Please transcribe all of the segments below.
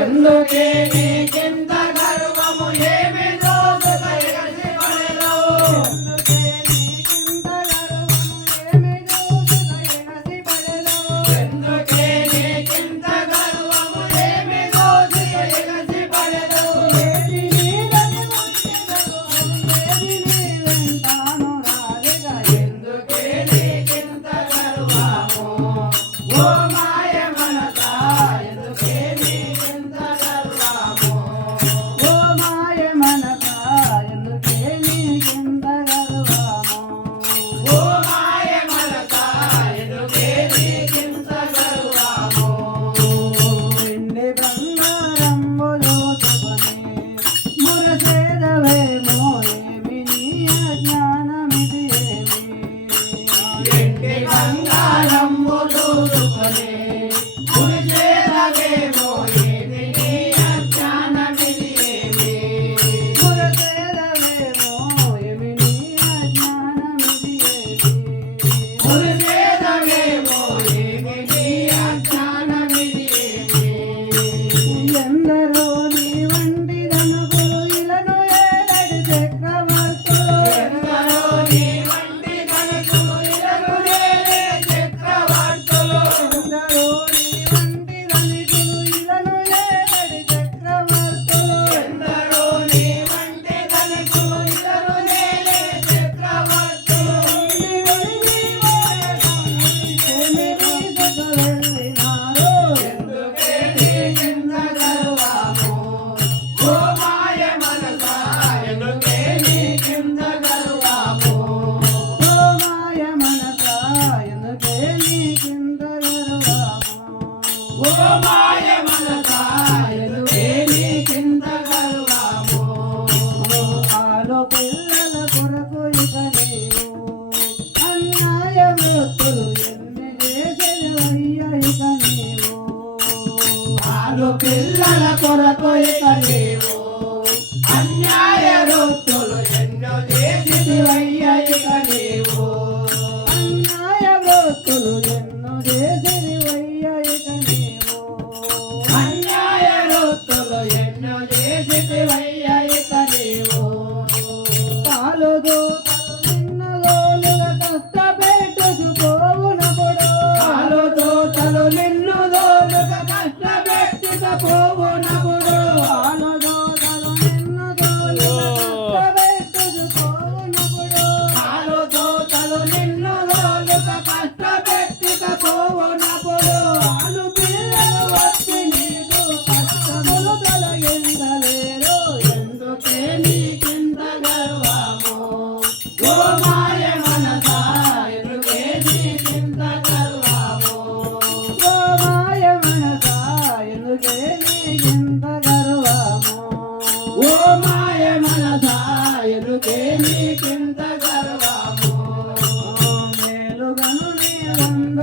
ಚಂದು ದೇವಿಗೆ పిల్లల కొరకు ఇక నీవు అన్యాయ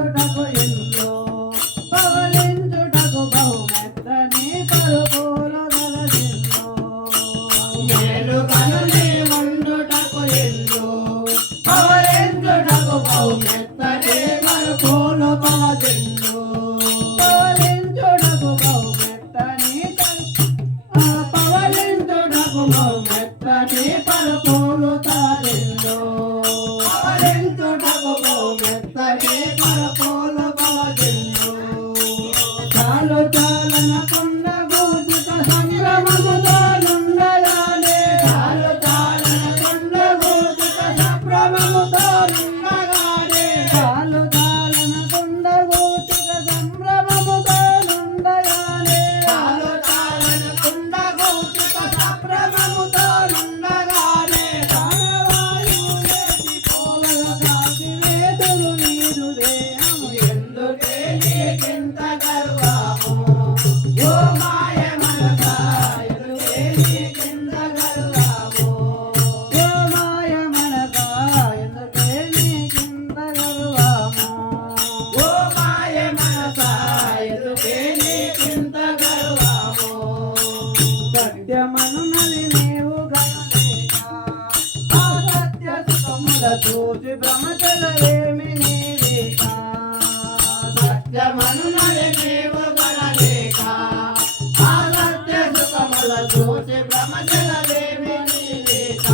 బహుమెచ్చుటకు ఇల్లు పవలించుటకు బహుమెత్తని పలుపులు గలదిల్లు మేలు కనులి వండుటకు ఇల్లు పవలించుటకు బహుమెత్తని పలుపులు పదిల్లు చాలు చాలన చూసి భ్రమచలేమి నీవేక? సత్యమను నీవు గలలేక ఆ సత్య సుఖముల చూసి భ్రమచలేమి నీవేక?